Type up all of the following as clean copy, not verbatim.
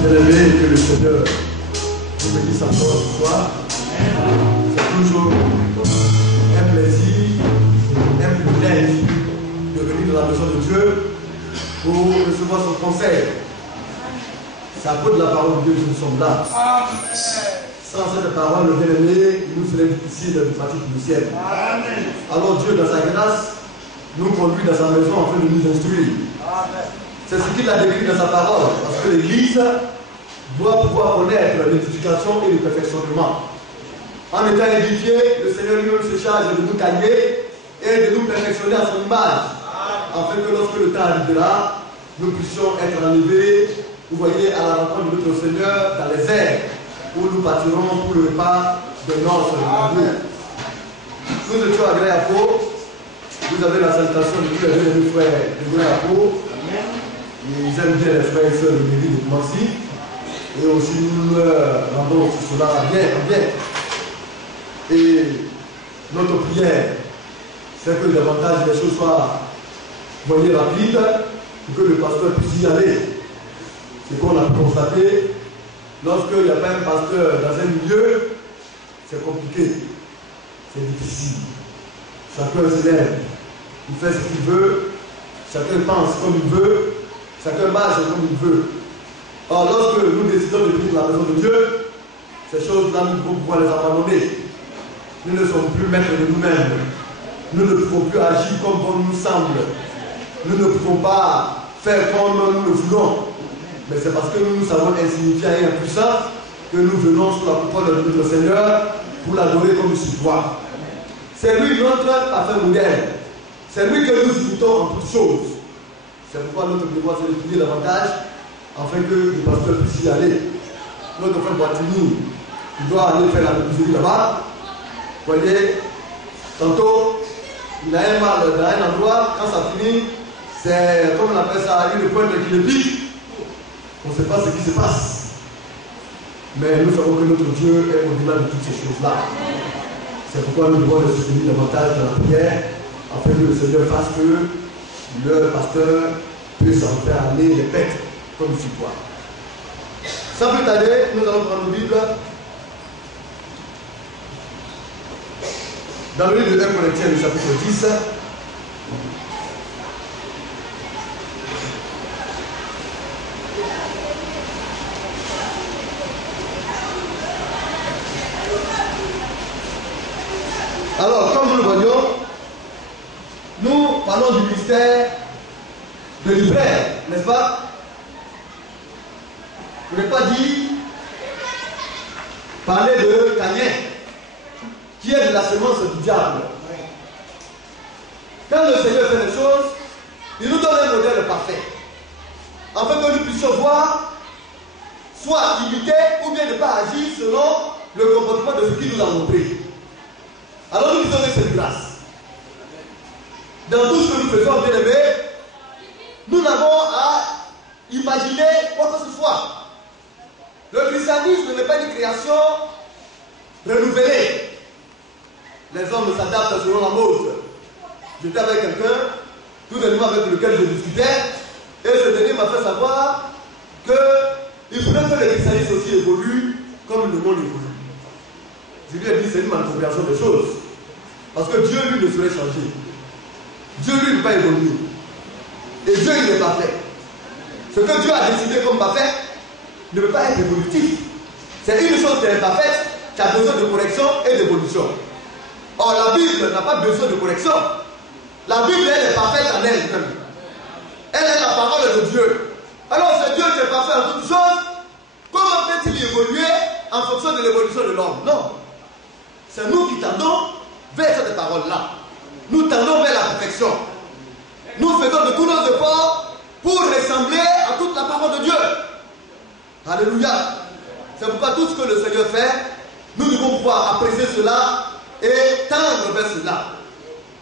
Bien-aimé, que le Seigneur vous bénisse encore ce soir. C'est toujours un plaisir, un privilège de venir dans la maison de Dieu pour recevoir son conseil. C'est à cause de la parole de Dieu que nous sommes là. Sans cette parole, le bien-aimé, il nous serait difficile de pratiquer le ciel. Alors Dieu, dans sa grâce, nous conduit dans sa maison afin de nous instruire. C'est ce qu'il a décrit dans sa parole, parce que l'Église doit pouvoir connaître l'édification et le perfectionnement. En étant édifié, le Seigneur lui-même se charge de nous tailler et de nous perfectionner à son image, afin que lorsque le temps arrivera, nous puissions être enlevés, vous voyez, à la rencontre de notre Seigneur dans les airs, où nous partirons pour le repas de noces de l'amour. Nous étions à Gré-à-Pau. Vous avez la salutation de tous les deux frères de Gré-à-Pau. Ils aiment bien les frères et sœurs de l'église de Mancy. Et aussi nous rendons tout cela bien. Et notre prière, c'est que davantage les choses soient voyez rapides pour que le pasteur puisse y aller. C'est qu'on a pu constater, lorsqu'il n'y a pas un pasteur dans un milieu, c'est compliqué, c'est difficile. Chacun s'élève, il fait ce qu'il veut, chacun pense comme il veut, chacun marche comme il veut. Or, lorsque nous décidons de venir dans la maison de Dieu, ces choses-là, nous devons pouvoir les abandonner. Nous ne sommes plus maîtres de nous-mêmes. Nous ne pouvons plus agir comme bon nous semble. Nous ne pouvons pas faire comme nous le voulons. Mais c'est parce que nous nous savons insignifiants et impuissants que nous venons sous la coupole de notre Seigneur pour l'adorer comme il se doit. C'est lui notre parfait modèle. C'est lui que nous imitons en toutes choses. C'est pourquoi notre devoir c'est de prier davantage afin que le pasteur puisse y aller. Notre frère Boitini, il doit aller faire la menuiserie là-bas. Vous voyez, tantôt, il a un mal dans un endroit, quand ça finit, c'est comme on appelle ça, une pointe qui le pique. On ne sait pas ce qui se passe. Mais nous savons que notre Dieu est au-delà de toutes ces choses-là. C'est pourquoi nous devons le soutenir davantage dans la prière, afin que le Seigneur fasse que le pasteur puisse en faire aller les bêtes comme il se doit. Sans plus tarder, nous allons prendre nos Bibles dans le livre de 1 Corinthiens, le chapitre 10. Alors, comme nous le voyons, nous parlons du mystère de l'Ibraire, n'est-ce pas? Je n'ai pas dit parler de Caïn, qui est de la semence du diable. Quand le Seigneur fait les choses, il nous donne un modèle parfait, afin que nous puissions voir, soit imiter ou bien ne pas agir selon le comportement de ce qu'il nous a montré. Alors nous lui donnons cette grâce. Dans tout ce que nous faisons, bien aimé, nous n'avons à imaginer quoi que ce soit. Le christianisme n'est pas une création renouvelée. Les hommes s'adaptent selon la mode. J'étais avec quelqu'un, tout dernièrement avec lequel je discutais, et ce dernier m'a fait savoir qu'il faudrait que le christianisme aussi évolue comme le monde évolue. Je lui ai dit, c'est une malcompréhension des choses. Parce que Dieu, lui, ne saurait changer. Dieu, lui, ne peut pas évoluer. Et Dieu, il n'est pas fait. Ce que Dieu a décidé comme parfait ne peut pas être évolutif. C'est une chose qui est parfaite, qui a besoin de correction et d'évolution. Or, la Bible n'a pas besoin de correction. La Bible, elle est parfaite en elle-même. Elle est la parole de Dieu. Alors, c'est Dieu qui est parfait en toutes choses. Comment peut-il évoluer en fonction de l'évolution de l'homme? Non. C'est nous qui tendons vers cette parole-là. Nous tendons vers la perfection. Nous faisons de tous nos efforts pour ressembler à toute la parole de Dieu. Alléluia. C'est pourquoi tout ce que le Seigneur fait, nous devons pouvoir apprécier cela et tendre vers cela.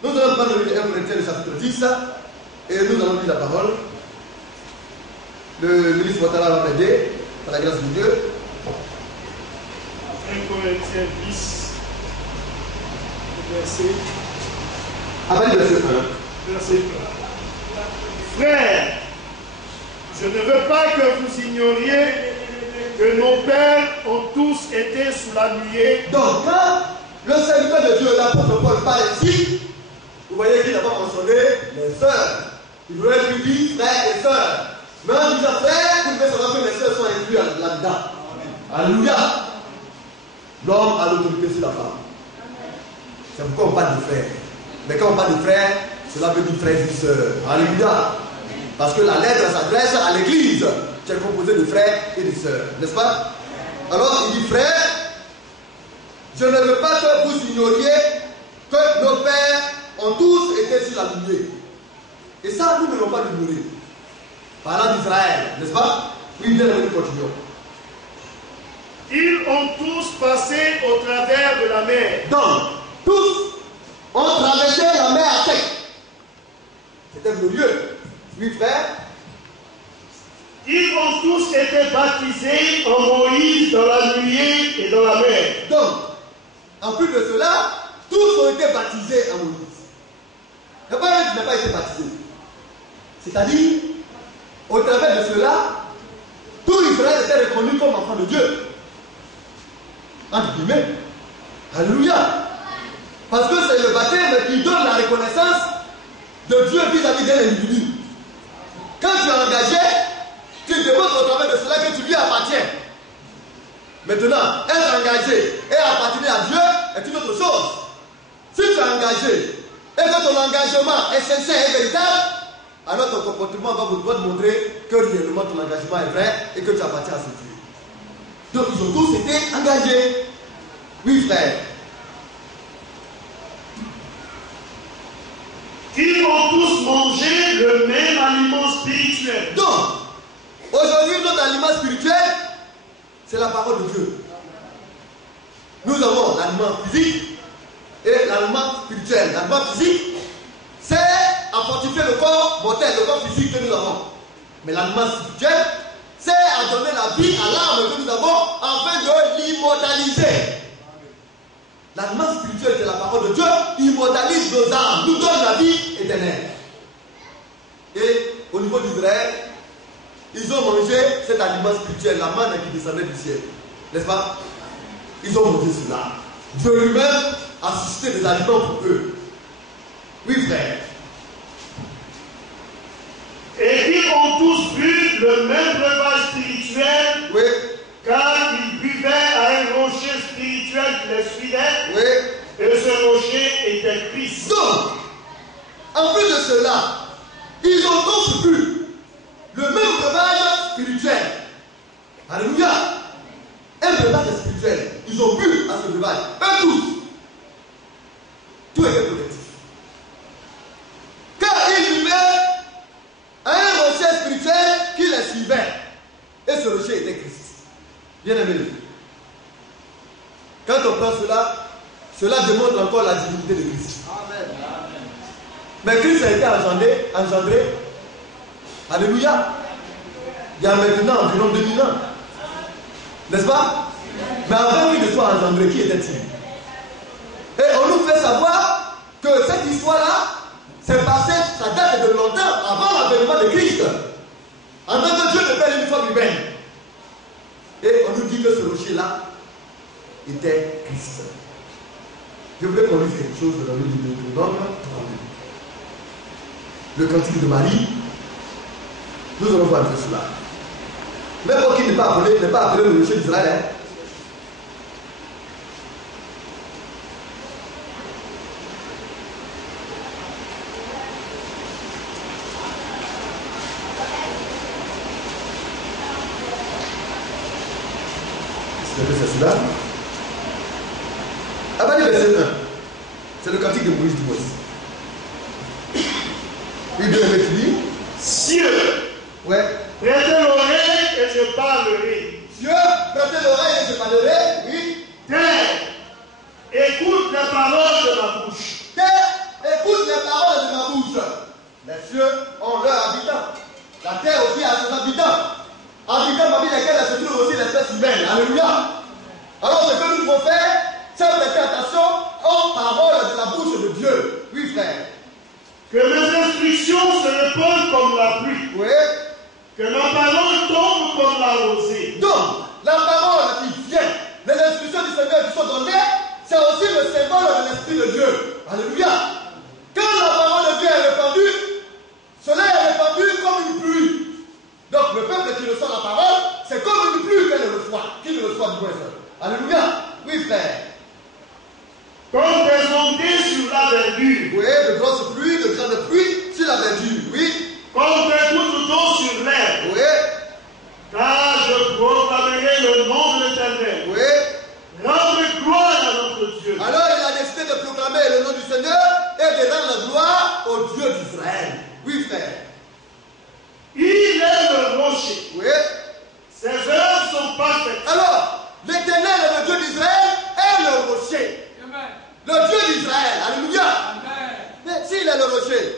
Nous allons prendre le livre 1 Corinthiens, le chapitre 10, et nous allons lire la parole. Le ministre Ouattara va m'aider, par la grâce de Dieu. 1 Corinthiens 10, verset. Après le verset 1. Verset 1. Frères, je ne veux pas que vous ignoriez que nos pères ont tous été sous la nuée. Donc, quand le serviteur de Dieu, l'apôtre Paul, parle ici, vous voyez qu'il n'a pas mentionné les sœurs. Il voulait lui dire frères et sœurs. Mais en disant frères, vous devez savoir que les sœurs sont inclus là-dedans. Alléluia. L'homme a l'autorité sur la femme. C'est pourquoi on parle de frères. Mais quand on parle de frères, cela veut dire frères et sœurs. Alléluia. Parce que la lettre s'adresse à l'église, qui est composée de frères et de sœurs. N'est-ce pas? Alors il dit frères, je ne veux pas que vous ignoriez que nos pères ont tous été sur la nuée. Et ça, nous ne devons pas l'ignorer. Parlant d'Israël, n'est-ce pas? Oui, bien, nous continuons. Ils ont tous passé au travers de la mer. Donc, tous ont traversé la mer à sec. C'était glorieux. Oui, frère. Ils ont tous été baptisés en Moïse dans la nuée et dans la mer. Donc, en plus de cela, tous ont été baptisés en Moïse. Il n'y a pas un qui n'a pas été baptisé. C'est-à-dire, au travers de cela, tout Israël était reconnu comme enfant de Dieu. Entre guillemets. Alléluia. Parce que c'est le baptême qui donne la reconnaissance de Dieu vis-à-vis d'un individu. Quand tu es engagé, tu démontres au travers de cela que tu lui appartiens. Maintenant, être engagé et appartenir à Dieu est une autre chose. Si tu es engagé et que ton engagement est sincère et véritable, alors ton comportement va te montrer que réellement ton engagement est vrai et que tu appartiens à ce Dieu. Donc ils ont tous été engagés. Oui, frère. Ils ont tous mangé le même aliment spirituel. Donc, aujourd'hui, notre aliment spirituel, c'est la parole de Dieu. Nous avons l'aliment physique et l'aliment spirituel. L'aliment physique, c'est à fortifier le corps mortel, le corps physique que nous avons. Mais l'aliment spirituel, c'est à donner la vie à l'âme que nous avons afin de l'immortaliser. L'aliment spirituel, c'est la parole de Dieu, immortalise nos âmes, nous donne la vie éternelle. Et au niveau d'Israël, ils ont mangé cet aliment spirituel, la manne qui descendait du ciel. N'est-ce pas? Ils ont mangé cela. Dieu lui-même a suscité des aliments pour eux. Oui, frère. Et ils ont tous bu le même breuvage spirituel. Oui. Car ils buvaient à un rocher spirituel qui les suivait. Oui. Et ce rocher était Christ. Donc, en plus de cela, ils ont tous bu le même breuvage spirituel. Alléluia. Un breuvage spirituel. Ils ont bu à ce breuvage. Eux tous. Tout était collectif. Car ils vivaient à un rocher spirituel qui les suivait. Et ce rocher était Christ. Bien aimé. Quand on prend cela, cela démontre encore la divinité de Christ. Amen. Mais Christ a été engendré. Alléluia. Il y a maintenant environ 2000 ans. N'est-ce pas? Mais avant qu'il ne soit engendré, qui était-il? Et on nous fait savoir que cette histoire-là s'est passée, ça date de longtemps avant l'avènement de Christ. En tant que Dieu ne fait une forme humaine. Et on nous dit que ce rocher-là était Christ. Je voulais qu'on lise quelque chose dans le livre de Deutéronome 32. Le cantique de Marie. Nous allons voir un peu cela. Même pour qui n'est pas appelé le rocher d'Israël. C'est cela. À partir du verset 1, c'est le cantique de Moïse du Moïse. Oui, bien aimé, tu dis. Cieux, ouais. prêtez l'oreille et je parlerai. Dieu, prêtez l'oreille et je parlerai. Oui. Terre, écoute les paroles de ma bouche. Terre, écoute les paroles de ma bouche. Les cieux ont leurs habitants. La terre aussi a ses habitants. Habitants parmi lesquels se trouve aussi l'espèce humaine. Alléluia. Alors ce que nous devons faire, c'est prêter attention aux paroles de la bouche de Dieu. Oui, frère. Que mes instructions se répandent comme la pluie. Oui. Que ma parole tombe comme la rosée. Donc, la reçoit. Qui le reçoit du moins ça? Alléluia. Oui, frère. Comme des ondées sur la verdure. Oui, de grosses pluies, de grandes pluies sur la verdure. Oui. Comme des gouttes d'eau sur l'herbe. Oui. Car je proclamerai le nom de l'Éternel. Oui. Rendre gloire à notre Dieu. Alors il a décidé de proclamer le nom du Seigneur et de rendre la gloire au Dieu d'Israël. Oui, frère. Il est le rocher. Oui. Ses œuvres sont parfaites. Alors, l'Éternel, le Dieu d'Israël, est le rocher. Amen. Le Dieu d'Israël. Alléluia. Amen. Mais s'il est le rocher,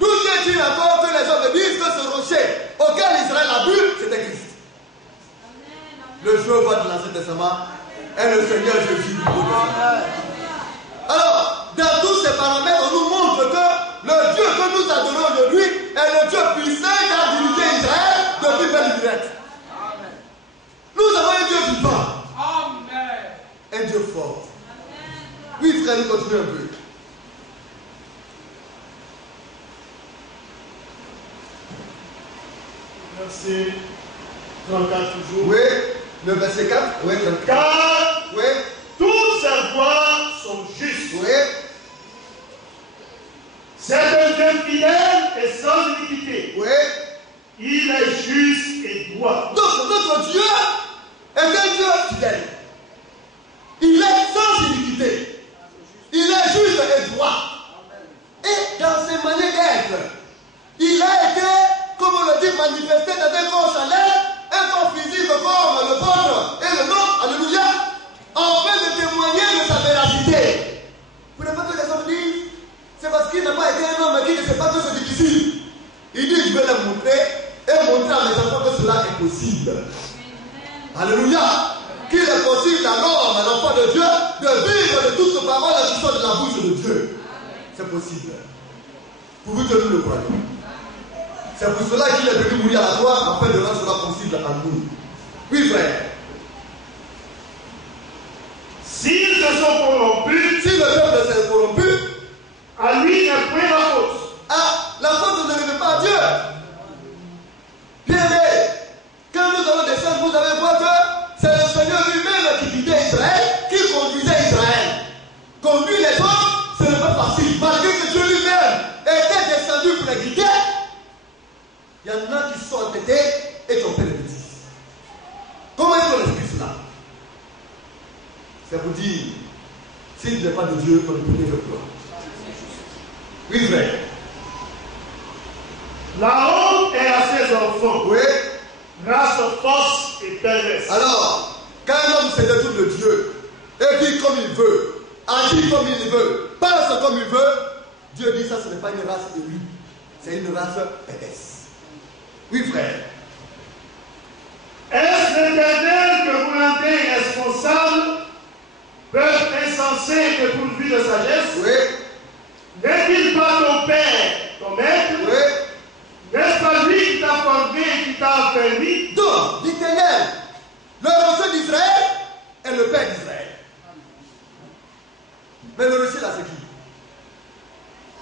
d'où vient-il encore que les hommes disent que ce rocher auquel Israël a bu, c'était Christ? Le Jéhovah de l'Ancien Testament est le Seigneur Jésus du Nouveau Testament. Alors, dans tous ces paramètres, on nous montre que le Dieu que nous adorons aujourd'hui est le Dieu puissant qui a dirigé Israël depuis belle lurette. Nous avons un Dieu vivant. Amen. Un Dieu fort. Oui, frère, nous continuons un peu. Verset 34 toujours. Oui, le verset 4. Oui, 34. Car Oui, toutes ses voies sont justes. oui. C'est un Dieu fidèle et sans iniquité. Oui. Il est juste et droit. Donc, notre Dieu est un Dieu fidèle. Il est sans iniquité. Il est juste et droit. Et dans ses manières d'être, il a été, comme on le dit, manifesté dans un corps chaleur, un corps physique comme le vôtre et le nôtre. Alléluia. En fait de témoigner de sa véracité. Vous n'avez pas que les hommes disent, c'est parce qu'il n'a pas été un homme qui ne sait pas que c'est difficile. Il dit, je vais le montrer et montrer à mes enfants que cela est possible. Alléluia. Qu'il est possible à l'homme, à l'enfant de Dieu, de vivre de toutes ces paroles qui sont de la bouche de Dieu. C'est possible. Pour vous que nous le croyons. C'est pour cela qu'il est venu mourir à la croix, afin de rendre cela possible à nous. Oui, frère. S'ils se sont corrompus, Si le peuple s'est corrompu, à lui n'est point la faute. ah, la faute ne revient pas à Dieu. Bien aimé, quand nous allons descendre, vous allez voir que c'est le Seigneur lui-même qui guidait Israël, qui conduisait Israël. Conduire les autres, ce n'est pas facile. Malgré que Dieu lui-même était descendu pour les guider, il y en a qui sont entêtés et qui ont fait des bêtises. Comment est-ce qu'on explique cela? C'est pour dire, s'il n'est pas de Dieu, on ne peut pas faire quoi. Oui, frère. La honte est à ses enfants. Oui. Race fausse et perverse. Alors, quand un homme se détourne de Dieu et vit comme il veut, agit comme il veut, pense comme il veut, Dieu dit ça, ce n'est pas une race élue, c'est une race perverse. Oui, frère. Est-ce l'Éternel que vous rendez responsable, peuple insensé et dépourvu de sagesse? Oui, N'est-il pas ton père, ton maître? oui. N'est-ce pas lui qui t'a formé et qui t'a affermi? Donc, l'Éternel, le rocher d'Israël est le Père d'Israël. Mais le rocher là, c'est qui?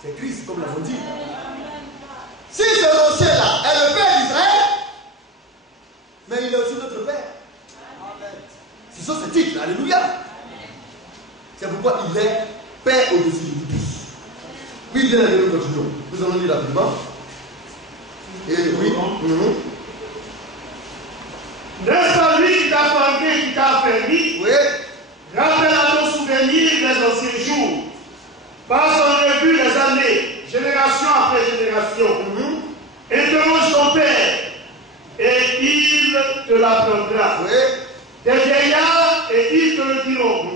C'est Christ, comme nous l'avons dit. Si ce rocher là est le Père d'Israël, mais il est aussi notre Père. C'est ça ce titre, alléluia. C'est pourquoi il est Père au-dessus de nous tous. Oui, bien aimé, nous continuons. Nous allons lire rapidement. Et oui. N'est-ce pas lui qui t'a formé et qui t'a affermi? Oui. Rappelle à ton souvenir les anciens jours. Passe en revue les années, génération après génération. Interroge ton père et il te l'apprendra. Oui. Des vieillards et ils te le diront.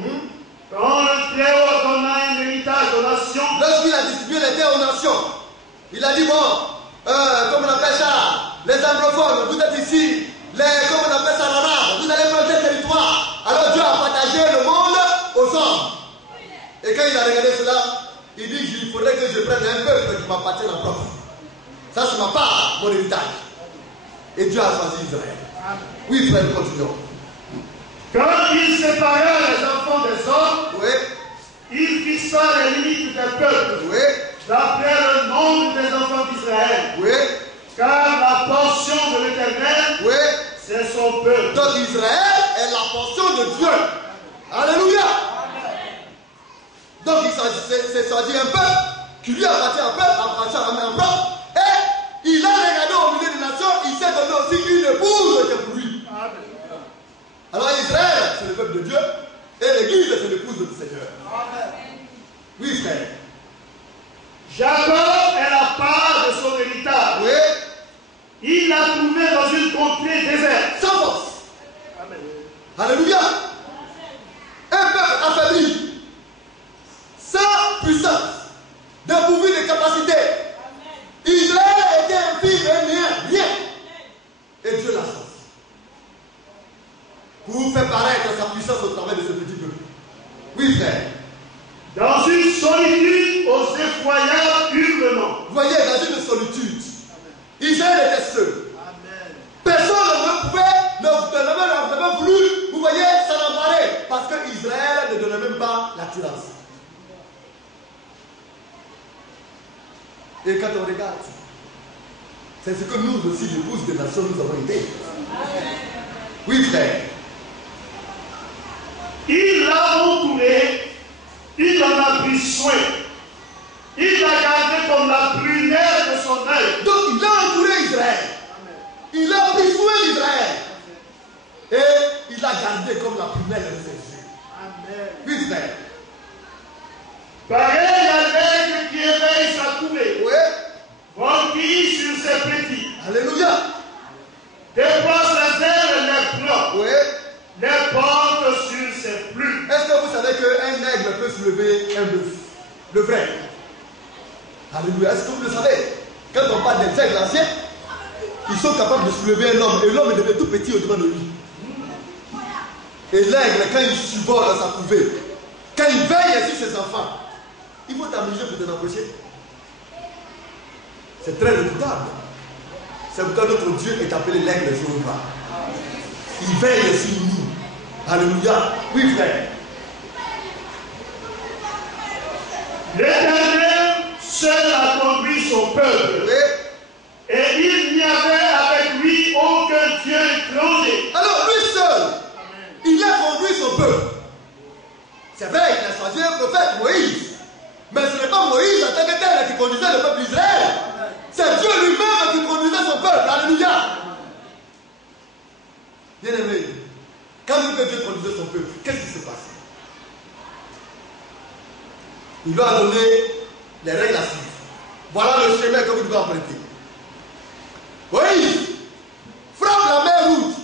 Quand le Très-Haut donna un héritage aux nations, Lorsqu'il a distribué les terres aux nations, il a dit bon, comment on appelle ça, les anglophones, vous êtes ici, comment on appelle ça, l'arabe, vous allez prendre le territoire. Alors Dieu a partagé le monde aux hommes. Et quand il a regardé cela, il dit il faudrait que je prenne un peuple qui m'appartient en propre. Ça c'est ma part, mon héritage. Et Dieu a choisi Israël. Oui, frère, nous continuons. quand il sépara les enfants des hommes, Oui, il fixa les limites des peuples, oui, d'après le nombre des enfants d'Israël. oui, Car la portion de l'Éternel, oui, c'est C'est son peuple. Donc Israël est la portion de Dieu. Alléluia. Donc c'est choisi un peuple qui lui appartient un peuple, appartient à un peuple. Et il a regardé au milieu des nations, il s'est donné aussi une épouse qui est pour lui. Alors Israël, c'est le peuple de Dieu. Et l'église, c'est l'épouse du Seigneur. Oui, frère. Jacob est la part de son héritage. Oui. Il l'a trouvé dans une contrée déserte. Sans force. Amen. Alléluia. Un peuple affaibli, sans puissance, dépourvu de capacité. Israël était un fils de rien. Et Dieu l'a choisi pour faire paraître sa puissance au travers de ce petit peuple. Oui, frère. Dans une solitude aux effroyables hurlements. Vous voyez, dans une solitude, Israël était seul. Personne ne pouvait, n'avait voulu, vous voyez, s'en emparer. Parce que Israël ne donnait même pas l'attirance. Et quand on regarde, c'est ce que nous aussi, l'épouses des nations, nous avons été. Oui, frère. Il l'a entouré, il en a pris soin. Il l'a gardé comme la prunelle de son œil. Donc il a entouré Israël. Il a pris soin d'Israël. Et il l'a gardé comme la prunelle de ses yeux. Amen. Oui, frère. Pareil à l'aigle qui éveille sa coulée. Oui. Voltige sur ses petits. Alléluia. Déplace les ailes et les plans. Oui. Les porte sur ses plumes. Est-ce que vous savez qu'un aigle peut soulever un bœuf? Le vrai. Alléluia. Est-ce que vous le savez? Quand on parle des aigles anciens, ils sont capables de soulever un homme. Et l'homme devient tout petit au-devant de lui. Et l'aigle, quand il survole sa couvée, quand il veille sur ses enfants, il faut t'amuser pour te rapprocher. C'est très redoutable. C'est pourquoi notre Dieu est appelé l'aigle Jéhovah. Il veille sur nous. Alléluia. Oui, frère. L'Éternel seul a conduit son peuple. Oui. Et il n'y avait avec lui aucun Dieu étranger. Alors, lui seul, il a conduit son peuple. C'est vrai, il a choisi un prophète, Moïse. Mais ce n'est pas Moïse en tant que tel qui conduisait le peuple d'Israël. C'est Dieu lui-même qui conduisait son peuple. Alléluia. Bien-aimé, quand Dieu conduisait son peuple, qu'est-ce qui s'est passé? Il lui a donné les règles à suivre. Voilà le chemin que vous devez emprunter. Moïse, frappe la mer rouge.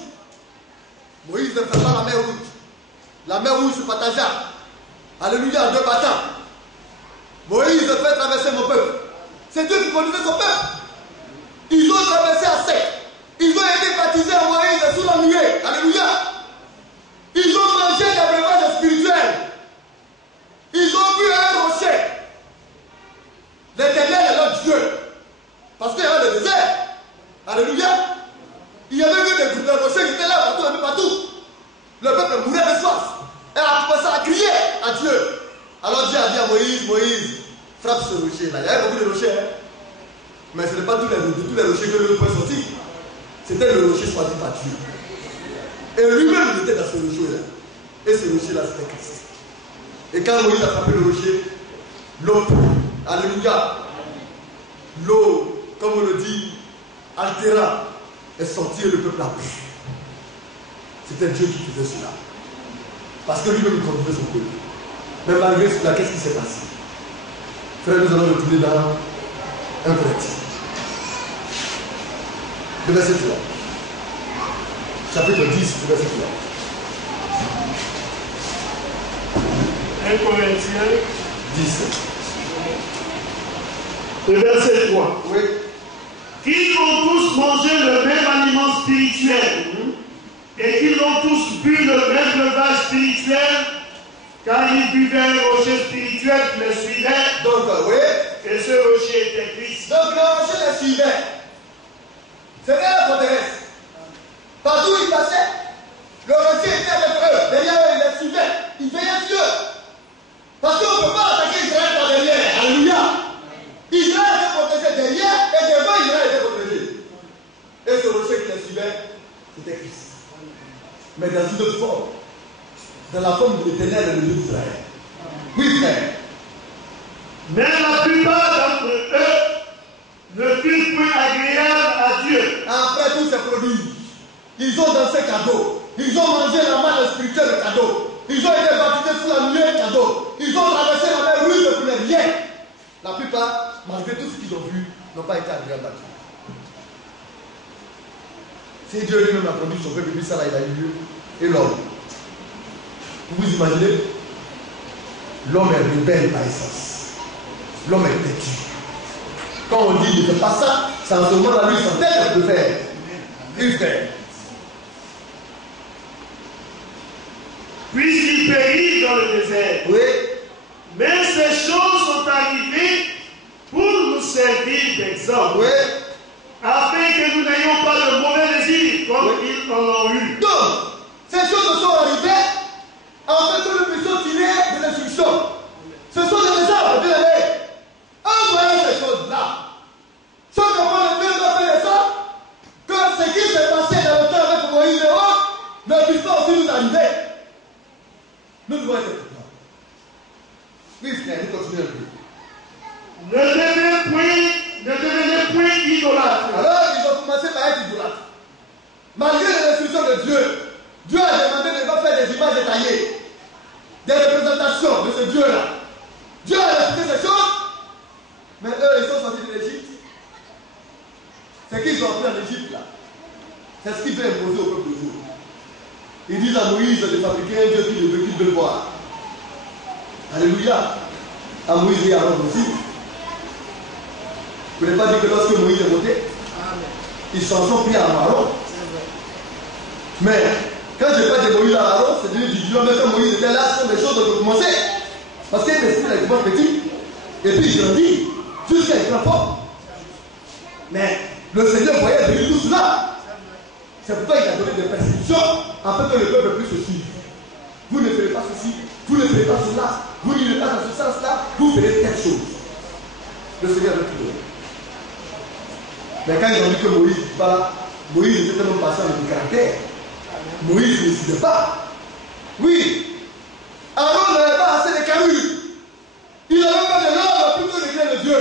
Moïse ne fait pas la mer rouge. La mer rouge se partagea. Alléluia, en deux battants. Moïse fait traverser mon peuple. C'est Dieu qui conduisait son peuple. Ils ont traversé à sec. Ils ont été baptisés en Moïse sous la nuée. Alléluia. Ils ont mangé des breuvages spirituels. Ils ont vu un rocher. L'Éternel est leur Dieu. Parce qu'il y avait le désert. Alléluia. Il y avait eu des rochers qui étaient là partout, un peu partout. Le peuple mourait de soif. Et a commencé à crier à Dieu. Alors Dieu a dit à Moïse, Moïse, frappe ce rocher là. Il y avait beaucoup de rochers. Hein? Mais ce n'est pas tous les rochers que le pouvait sortir. C'était le rocher choisi par Dieu. Et lui-même il était dans ce rocher là. Et ce rocher là c'était Christ. Et quand Moïse a frappé le rocher, l'eau, alléluia, l'eau, comme on le dit, altera, est sortie et le peuple a pris. C'était Dieu qui faisait cela. Parce que lui-même il conduisait son peuple. Mais malgré cela, qu'est-ce qui s'est passé? Frère, nous allons retourner dans 1 Corinthiens. Le verset 3. Chapitre 10, le verset 3. 1 Corinthiens 10. Le verset 3. Oui. Qu'ils ont tous mangé le même aliment spirituel et qu'ils ont tous bu le même breuvage spirituel, car ils buvaient un rocher spirituel qui les suivait. Donc, oui. Et ce rocher était Christ. Donc, le rocher les suivait. C'était la forteresse. Partout où ils passaient, le rocher était avec eux. Derrière eux, ils les suivaient. Ils veillaient sur eux. Parce qu'on ne peut pas attaquer Israël par derrière. Alléluia. Israël était protégé derrière et devant Israël était protégé. Et ce rocher qui les suivait, c'était Christ. Mais dans une autre forme. Dans la forme de l'Éternel et de Dieu d'Israël. Oui, frère. Mais la plupart d'entre eux ne furent point agréables à Dieu. Après tous ces produits, ils ont dansé cadeau. Ils ont mangé la manne spirituelle de cadeau. Ils ont été baptisés sous la nuée de cadeau. Ils ont traversé la mer Rouge pour les rien. La plupart, malgré tout ce qu'ils ont vu, n'ont pas été agréables à Dieu. Si Dieu lui-même a conduit son peuple, puis ça là, il a eu lieu. Et l'homme. Vous vous imaginez? L'homme est rebelle par essence. L'homme est têtu. Quand on dit ne fais pas ça, c'est en ce moment-là, lui, il s'entête de faire. Il fait. Puisqu'il périt dans le désert. Oui. Mais ces choses sont arrivées pour nous servir d'exemple. Oui. Afin que nous n'ayons pas de mauvais désirs comme ils en ont eu. Donc, ces choses sont arrivées afin que nous puissions tirer de l'instruction. Ce sont des exemples, bien aimés. En voyant ces choses-là, ceux qui ont le Dieu doivent faire ça, que ce qui s'est passé dans le temps avec Moïse et autres ne puisse pas aussi nous arriver. Nous devons être contents. Oui, frère, nous continuons un peu. Ne devenez point idolâtres. Alors, ils ont commencé par être idolâtres. Malgré les instructions de Dieu, Dieu a demandé de ne pas faire des images détaillées, des représentations de ce Dieu-là. Dieu a expliqué ces choses, mais eux, ils sont sortis de l'Égypte. C'est qu'ils ont appris en Égypte, là. C'est ce qu'il veut imposer au peuple de Dieu. Ils disent à Moïse de fabriquer un Dieu qu'ils veulent voir. Alléluia. À Moïse et à Aaron aussi. Vous n'avez pas dit que lorsque Moïse est monté, ils s'en sont pris à Aaron. Mais quand je parle de Moïse à Aaron, c'est devenu du Dieu, mais quand Moïse était là, ce sont des choses dont on commençait. Parce qu'il y a un esprit relativement petit. Et puis il grandit jusqu'à être grand fort. Mais le Seigneur voyait venir tout cela. C'est pourquoi il a donné des prescriptions afin que le peuple puisse se suivre. Vous ne ferez pas ceci, vous ne ferez pas cela, vous n'irez pas dans ce sens-là, vous ferez telle chose. Le Seigneur veut tout donner. Mais quand ils ont dit que Moïse ne dit pas là, Moïse était tellement patient avec le caractère. Moïse ne décidait pas. Oui, Aaron n'avait pas assez de carrure. Il n'avait pas de l'ordre, plutôt de crainte de Dieu.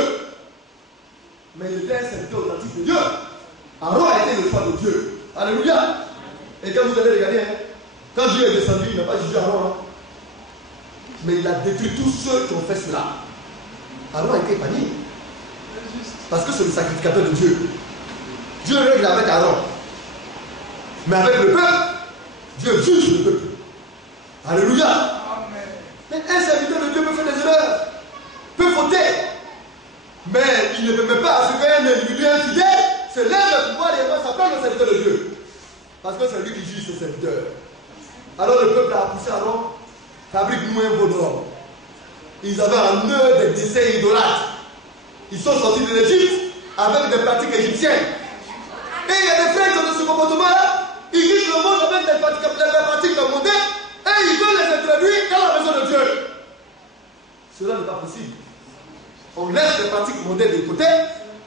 Mais il était un serviteur authentique de Dieu. Aaron a été le choix de Dieu. Alléluia. Et quand vous allez regarder, hein, quand Dieu est descendu, il n'a pas jugé Aaron. Hein, mais il a détruit tous ceux qui ont fait cela. Aaron a été épargné. Parce que c'est le sacrificateur de Dieu. Dieu règle avec Aaron. Mais avec le peuple, Dieu juge le peuple. Alléluia. Amen. Mais un serviteur de Dieu peut faire des erreurs, peut fauter. Mais il ne permet pas à ce qu'un individu infidèle se lève pour pouvoir et s'appelle le serviteur de Dieu. Parce que c'est lui qui juge ses serviteurs. Alors le peuple a poussé Aaron, fabrique-nous un veau d'or. Ils avaient en eux des décès idolâtres. Ils sont sortis de l'Égypte avec des pratiques égyptiennes. Et il y a des frères qui ont de ce comportement-là. Ils quittent le monde avec des pratiques mondaines et ils veulent les introduire dans la maison de Dieu. Cela n'est pas possible. On laisse les pratiques mondaines de côté.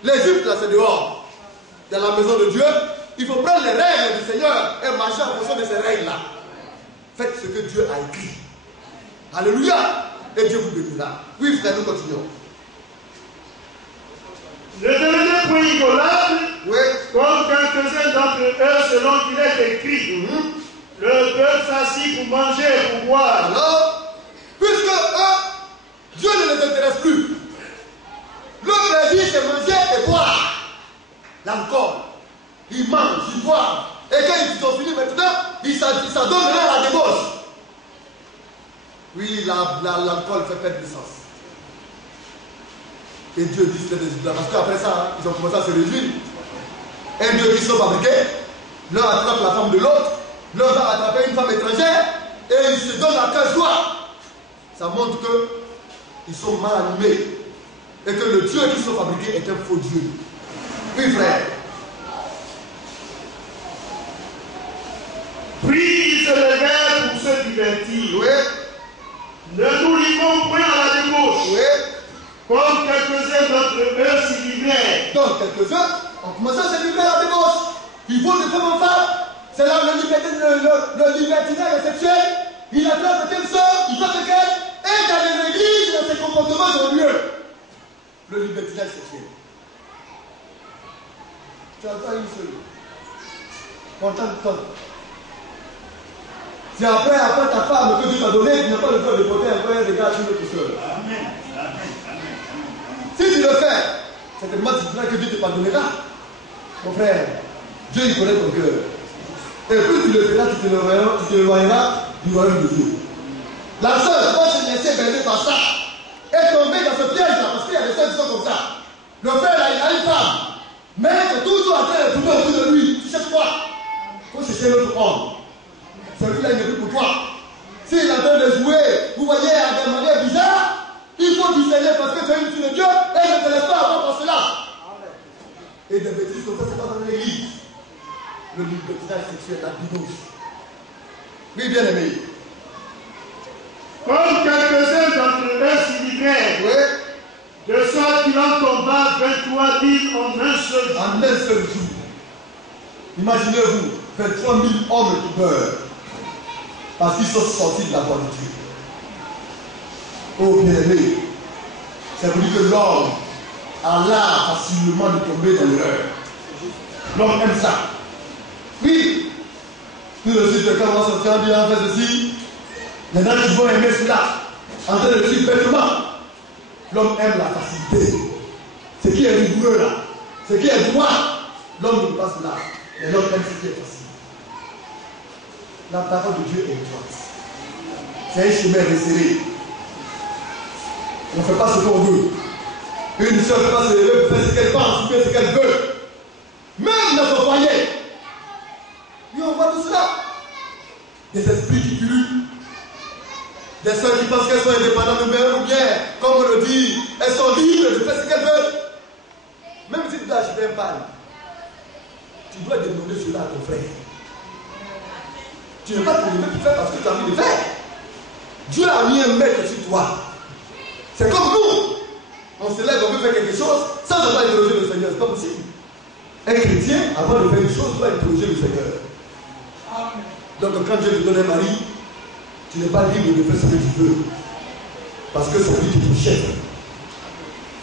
L'Égypte, là, c'est dehors. Dans la maison de Dieu, il faut prendre les règles du Seigneur et marcher en fonction de ces règles-là. Faites ce que Dieu a écrit. Alléluia. Et Dieu vous bénira. Oui, frère, nous continuons. Ne devenez point idolâtres, Oui. comme quelques-uns d'entre eux, selon qu'il est écrit. Le peuple s'assit pour manger et pour boire. Alors, puisque eux, Dieu ne les intéresse plus. Le plaisir, c'est manger et boire. L'alcool. Ils mangent, ils boivent. Et quand ils ont fini maintenant, ils s'adonnent à la débauche. Oui, l'alcool fait perdre l'essence. Et Dieu dit c'est des résultats. Parce qu'après ça, ils ont commencé à se réjouir. Un Dieu qui sont fabriqués, l'un attrape la femme de l'autre, l'un va attraper une femme étrangère, et ils se donnent à cœur joie. Ça montre qu'ils sont mal animés. Et que le Dieu qu'ils sont fabriqués est un faux Dieu. Oui, frère. Puis ils se levèrent pour se divertir. Oui. Ne nous livrons point à la débauche. Oui. Comme quelques-uns d'entre eux s'y livraient. Donc, quelques-uns ont commencé à se livrer à la débauche. Ils vont de femme en femme. C'est là le libertinage sexuel. Il attrape quelqu'un, il fait quelqu'un, et dans les églises, dans ses comportements ont lieu. Le libertinage sexuel. Tu entends une seule. Content de temps. C'est après ta femme que Dieu t'a donné, tu n'as pas le droit de porter un frère de gars sur tout seul. Amen. Si tu le fais, certainement tu diras que Dieu te pardonnera. Mon frère, Dieu il connaît ton cœur. Et plus tu le feras, tu te éloigneras du royaume de Dieu. La sœur va se laisser berner par ça et tomber dans ce piège-là, parce qu'il y a des sœurs qui sont comme ça. Le frère là, il a une femme, mais c'est toujours en train de tourner autour de lui. Tu sais quoi? Il faut chercher l'autre homme. Celui-là, il n'est plus pour toi. S'il est en train de jouer, vous voyez, à des manières bizarres, il faut discerner parce que tu es une fille de Dieu et ne te laisse pas avoir pour cela. Et des bêtises comme ça, c'est pas dans l'église. Le libertinage sexuel, la bidouche. Oui, bien aimé. Comme quelques-uns d'entre eux s'y livrèrent, de sorte qu'il en tomba 23 000 en un seul jour. En un seul jour. Imaginez-vous, 23 000 hommes qui meurent parce qu'ils sont sortis de la voie de Dieu. Oh bien-aimé, ça veut dire que l'homme a l'art facilement de tomber dans l'erreur. L'homme aime ça. Oui. Tout de suite, quand on va sortir, on dit en fait ceci. Maintenant, ils vont aimer cela. En train de dire bêtement. L'homme aime la facilité. Ce qui est rigoureux là, ce qui est droit, l'homme ne passe là. Mais l'homme aime ce qui est facile. La parole de Dieu est droite. C'est un chemin resserré. On ne fait pas ce qu'on veut. Une soeur ne peut pas se lever pour faire ce qu'elle pense, ou ce qu'elle veut. Même dans son foyer. Oui, on voit tout cela. Des esprits qui pullulent. Des soeurs qui pensent qu'elles sont indépendantes d'eux-mêmes, ou bien, comme on le dit, elles sont libres de faire ce qu'elles veulent. Même si tu dois acheter un pan, tu dois demander cela à ton frère. Tu n'es pas te lever pour faire parce que tu as envie de faire. Dieu a mis un maître sur toi. C'est comme nous. On se lève, on veut faire quelque chose sans avoir interrogé le Seigneur. C'est pas possible. Un chrétien, avant de faire une chose, doit interroger le Seigneur. Donc quand Dieu te donne un mari, tu n'es pas libre de faire ce que tu veux. Parce que c'est lui qui est ton chef.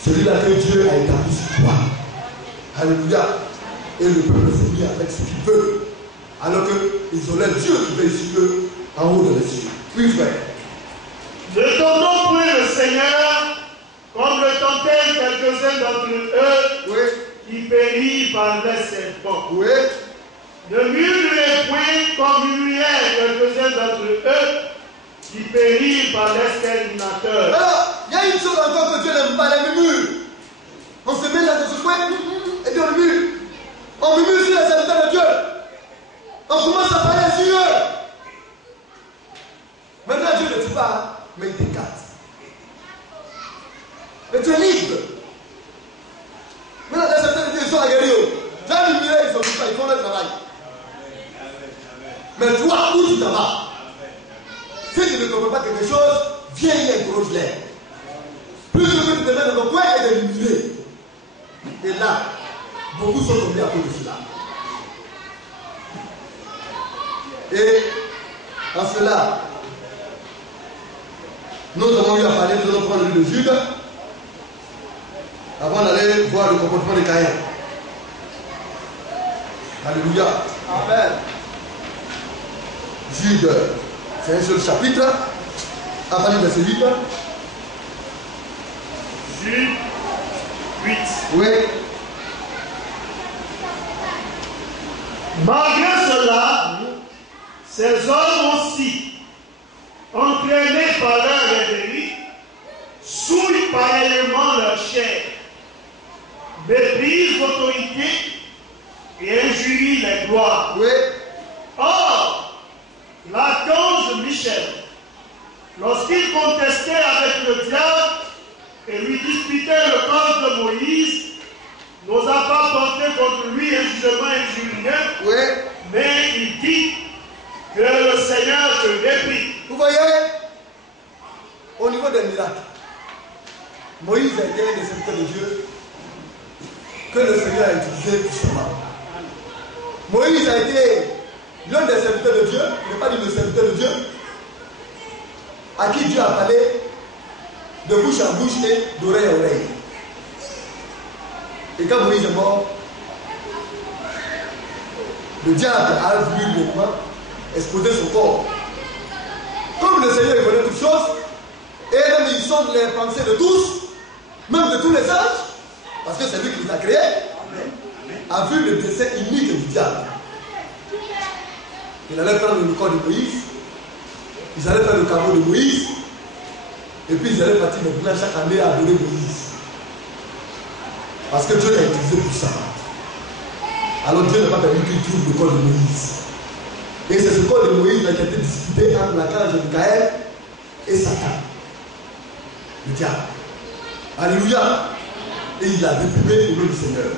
Celui-là que Dieu a établi sur toi. Alléluia. Et le peuple s'est mis avec ce qu'il veut. Alors qu'ils ont l'air Dieu qui veille sur eux en haut de les cieux. Oui, frère. Ne tentons point le Seigneur comme le tentèrent quelques-uns d'entre eux qui périrent par les serpents. Ne murmurez point comme murmurèrent quelques-uns d'entre eux qui périrent par l'exterminateur. Alors, il y a une chose encore que Dieu n'aime pas, les murmures. On se met là dans ce coin et puis on murmure. On murmure sur les serviteurs de Dieu. On commence à parler sur eux. Maintenant, Dieu ne dit pas, mais il t'écarte. Mais tu es libre. Maintenant, les serviteurs de Dieu, ils sont aguerris. Tu as murmuré, ils sont pas, ils font leur travail. Mais toi, où tu t'en vas? Si tu ne comprends pas quelque chose, viens et interroge-les. Plus que tu te mets dans ton coin et de murmurer. Et là, beaucoup sont tombés à cause de cela. Et en cela, nous avons eu à parler, nous allons prendre le Jude avant d'aller voir le comportement de Caïn. Alléluia. Amen. Jude, c'est un seul chapitre, à partir de ce livre. Jude 8. Oui. Malgré cela, ces hommes aussi, entraînés par leur rêverie, souillent pareillement leur chair, méprisent l'autorité et injurient les gloires. Oui. Or, l'archange Michel, lorsqu'il contestait avec le diable et lui disputait le corps de Moïse, n'osa pas porter contre lui un jugement injurieux, Oui. mais il dit que le Seigneur te réprit. Vous voyez, au niveau des miracles, Moïse a été un des serviteurs de Dieu que le Seigneur a utilisé puissamment. Moïse a été l'un des serviteurs de Dieu, il n'est pas dit le serviteur de Dieu, à qui Dieu a parlé de bouche à bouche et d'oreille à oreille. Et quand Moïse est mort, le diable a voulu maintenant exposer son corps. Comme le Seigneur connaît toutes choses, et même il sonde les pensées de tous, même de tous les anges, parce que c'est lui qui les a créés, a vu le dessein unique du diable. Il allait prendre le corps de Moïse, ils allaient faire le caveau de Moïse, et puis ils allaient partir maintenant chaque année à adorer Moïse. Parce que Dieu l'a utilisé pour ça. Alors Dieu n'a pas permis qu'il trouve le corps de Moïse. Et c'est ce corps de Moïse qui a été disputé entre l'archange Michael et Satan, le diable. Alléluia. Et il a réprimé au nom du Seigneur.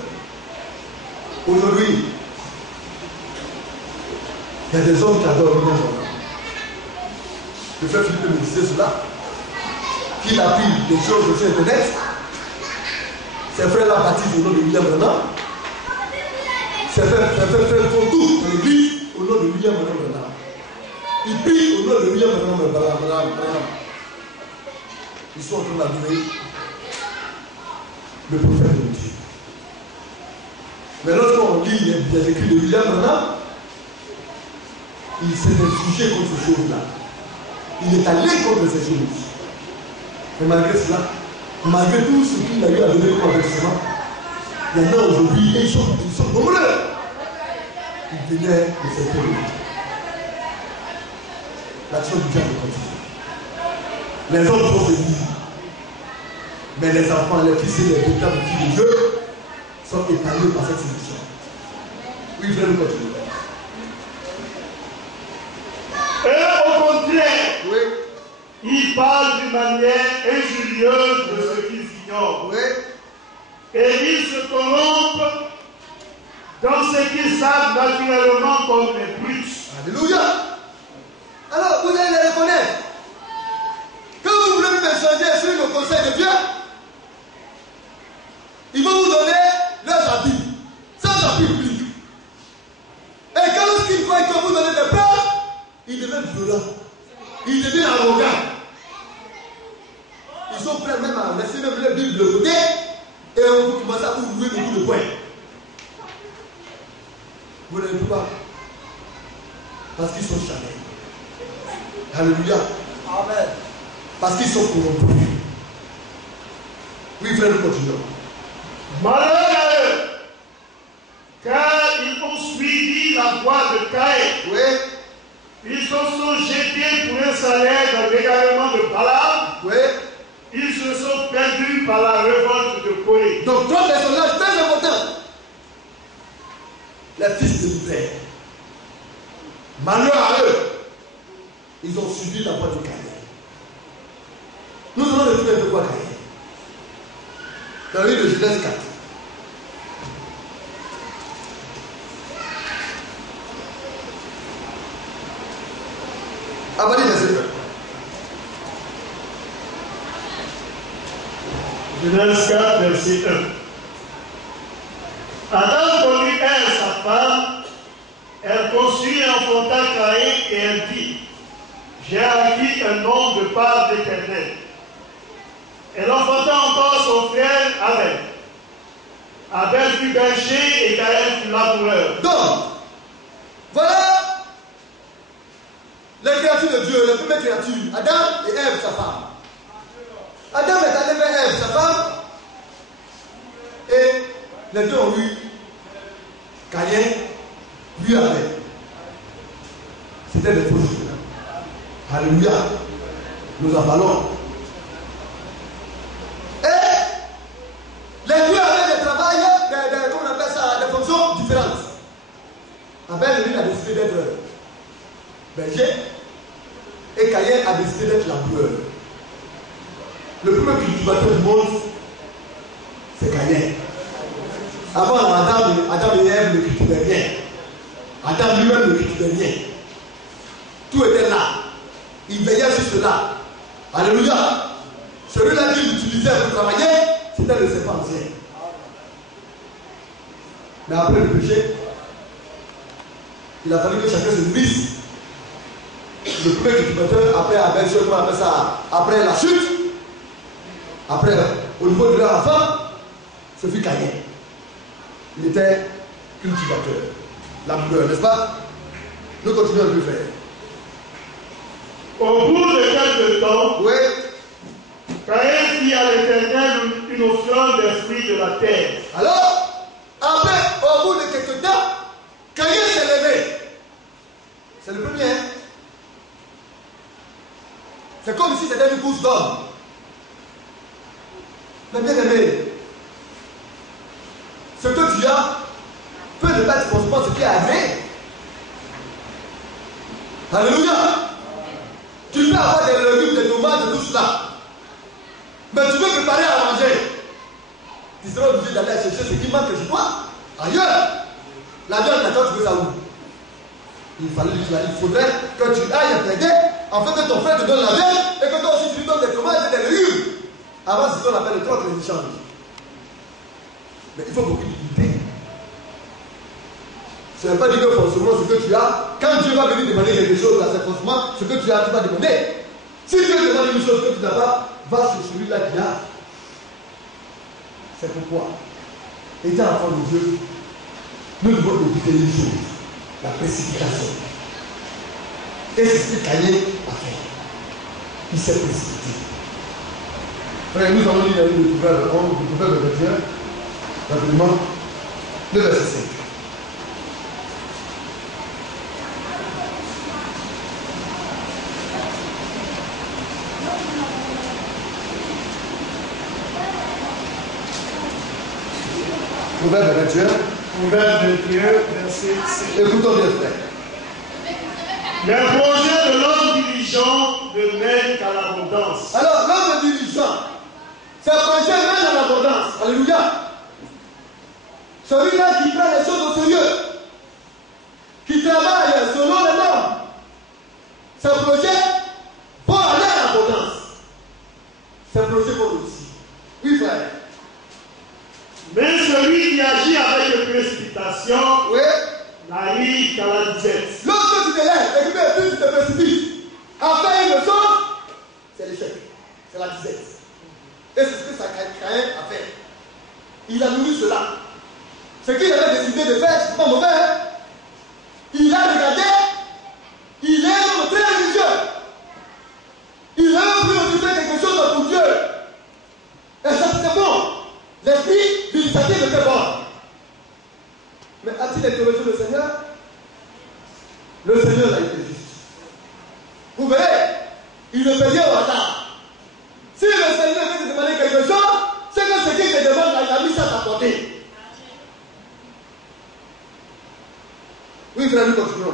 Aujourd'hui, il y a des hommes qui adorent le monde. Le frère Philippe me disait cela, qu'il a pris des choses sur Internet. Ses frères-là baptisent au nom de William Branham. Ses frères font tout dans l'église au nom de William Branham. Ils prient au nom de William Branham. Ils sont en train d'adorer le prophète de Dieu. Mais lorsqu'on lit les écrits de William Branham, il s'est réfugié contre ces choses-là. Il est allé contre ces choses. Et malgré cela, malgré tout ce qu'il a eu à donner comme avertissement, il y en a aujourd'hui, et ils sont nombreux. Ils venaient de cette période. L'action du diable continue. Les hommes sont venus. Mais les enfants, les fils et les véritables filles de Dieu sont épargnés par cette situation. Oui, frère, nous continuons. Et au contraire, Oui. ils parlent d'une manière injurieuse de ce qu'ils ignorent. Oui. Et ils se corrompent dans ce qu'ils savent naturellement comme les brutes. Alléluia. Alors, vous allez les reconnaître. Quand vous voulez me changer sur le conseil de Dieu, ils vont vous donner leurs habits, sans habits publics. Et quand lorsqu'ils voient qu'ils vont vous donner des preuves, ils deviennent violents. Ils deviennent arrogants. Ils sont prêts même à laisser même les Bibles de côté et on vous commence à vous louer le coup de poing. Vous n'avez pas. Parce qu'ils sont charnels. Alléluia. Amen. Parce qu'ils sont corrompus. Oui, frère, nous continuons. Malheur à eux, car ils ont suivi la voie de Caïn. Oui. Ils se sont jetés pour un salaire dans l'égarement de Balaam. Oui. Ils se sont perdus par la révolte de Corée. Donc, trois personnages très importants. Les fils de l'hiver. Malheur à eux. Ils ont suivi la voie de Caïn. Nous allons retrouver de quoi Caïn. Dans le livre de Genèse 4. Abadi verset 1. Genèse 4, verset 1. Adam connut Ève, sa femme. Elle conçut et enfanta Caïn et elle dit: j'ai acquis un nom de part d'Éternel. Elle enfanta encore son frère Abel. Abel fut berger et Caïn fut laboureur. Donc, voilà les créatures de Dieu, les premières créatures, Adam et Ève, sa femme. Adam est allé vers Ève, sa femme, et les deux ont eu Caïn, lui Abel. C'était des faux juifs. Alléluia. Nous en parlons. Et les deux avaient des travails, comment on appelle ça, des fonctions différentes. Abel, lui, a décidé d'être berger, et Caïn a décidé d'être laboureur. Le premier cultivateur du monde, c'est Caïn. Avant, Adam et Ève ne cultivaient rien. Adam lui-même ne cultivait rien. Tout était là. Il veillait sur cela. Alléluia. Celui-là qu'il utilisait pour travailler, c'était le serpent ancien. Mais après le péché, Il a fallu que chacun se nourrisse. Le premier cultivateur, après Abel, comment on appelle ça, après la chute, après, au niveau de leur enfant, ce fut Caïn. Il était cultivateur, laboureur, n'est-ce pas? Nous continuons de le faire. Au bout de quelques temps, Oui. Caïn fit à l'Éternel une offrande des fruits de la terre. Alors, après, au bout de quelques temps, Caïn s'est levé. C'est le premier. C'est comme si c'était une course d'homme. Mais bien aimé, ce que tu as peut ne pas être forcément ce qui est agréé. Alléluia. Tu peux avoir des légumes, des tomates, tout cela. Mais tu veux préparer à manger. Tu seras obligé d'aller chercher ce qui manque chez toi. Ailleurs. La viande, maintenant, tu veux ça où? Il faudrait que tu ailles t'aider afin que ton frère te donne la viande et que toi aussi tu lui donnes des tomates et des légumes. Avant, c'est ce qu'on appelle le troc, les échanges. Mais il faut beaucoup d'unité. Ce n'est pas dire que forcément ce que tu as, quand Dieu va venir demander quelque chose, là, c'est forcément ce que tu as, tu vas demander. Si Dieu te demande une chose que tu n'as pas, va sur celui-là qui a. C'est pourquoi, étant enfant de Dieu, nous devons éviter une chose, la précipitation. Et c'est ce que Caïn a fait. Il s'est précipité. Frère, nous allons lire le Proverbe 11, le Proverbe 21, rapidement, le verset 5. Proverbe 21. Proverbe 21, verset 5. Écoutons bien, frère. Les projets de l'homme diligent ne mènent qu'à l'abondance. Alors, l'homme diligent, ses projets mènent à l'abondance. Alléluia. Celui-là qui prend les choses au sérieux, qui travaille selon les normes, ses projets vont aller à l'abondance. Ses projets vont réussir. Oui, frère. Mais celui qui agit avec précipitation Oui. n'arrive qu'à la disette. Lorsque tu te lèves et que tu te précipites à faire une chose, c'est l'échec. C'est la disette. Et c'est ce que ça Caïn a fait. Il a nourri cela. Ce qu'il avait décidé de faire, c'est pas mauvais. Hein? Il a regardé. Il est un homme très religieux. Il a voulu faire quelque chose pour Dieu. Et ça, c'est bon. L'esprit d'initiative était bon. Mais a-t-il interrogé le Seigneur? Le Seigneur a été juste. Vous verrez, il ne fait rien au hasard. Si le Seigneur veut te demander quelque chose, c'est que ce qu'il te demande, il a mis ça à ta portée. Oui, frère, nous continuons un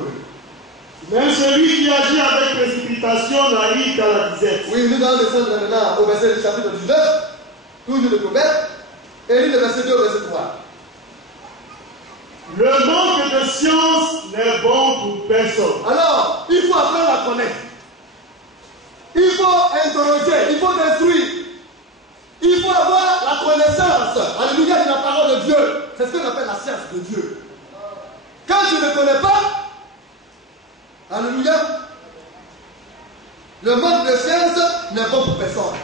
peu. Même celui qui agit avec précipitation n'arrive qu'à la disette. Oui, nous allons descendre maintenant au verset du chapitre 19, toujours le proverbe, et lui le verset 2 au verset 3. Le manque de science n'est bon pour personne. Alors, il faut apprendre à connaître. Il faut interroger, il faut instruire. Il faut avoir la connaissance. Alléluia, de la parole de Dieu. C'est ce qu'on appelle la science de Dieu. Quand tu ne connais pas, alléluia, le manque de science n'est bon pour personne.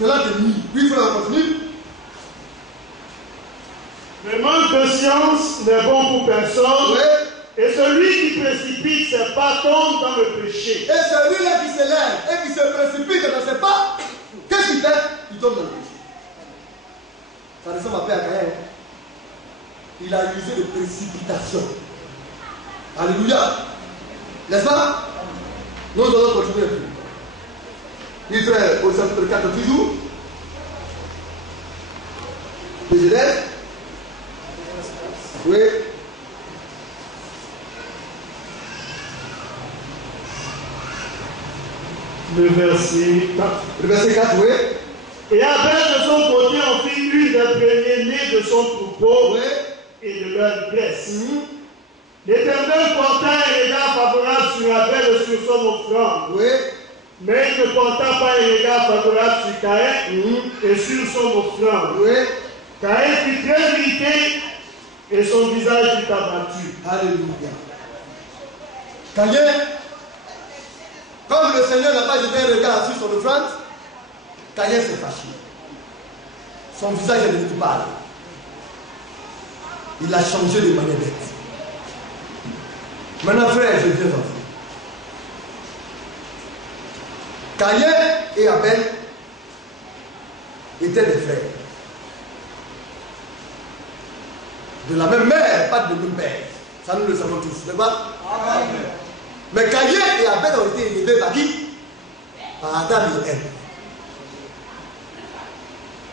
Cela te nuit. Oui, il faut la continuer. Le manque de science n'est bon pour personne. Oui. Et celui qui précipite ses pas tombe dans le péché. Et celui-là qui se lève et qui se précipite dans ses pas, qu'est-ce qu'il fait? Il tombe dans le péché. Ça ressemble un peu à Caïn. Il a usé de précipitation. Alléluia. N'est-ce pas? Nous allons continuer. Il frère, au chapitre 4 toujours. Les Genèse. Oui. Le verset 4. Le verset 4, oui. Et Abel de son côté en fit une des premiers-nés de son troupeau Oui. et de leur graisse. L'Éternel porta un regard favorable sur Abel et sur son offrande. Oui. Mais il ne porta pas un regard favorable sur Caïn et sur son offrande. Oui. Caïn fut très irrité et son visage fut abattu. Alléluia. Caïn, comme le Seigneur n'a pas jeté un regard sur son offrande, Caïn s'est fâché. Son visage est devenu pâle. Il a changé de manière d'être. Maintenant, frère, je viens en vous. Caïn et Abel étaient des frères. De la même mère, pas de même père. Ça, nous le savons tous. N'est-ce pas? Mais Caïn et Abel ont été élevés par qui? Par Adam et Ève.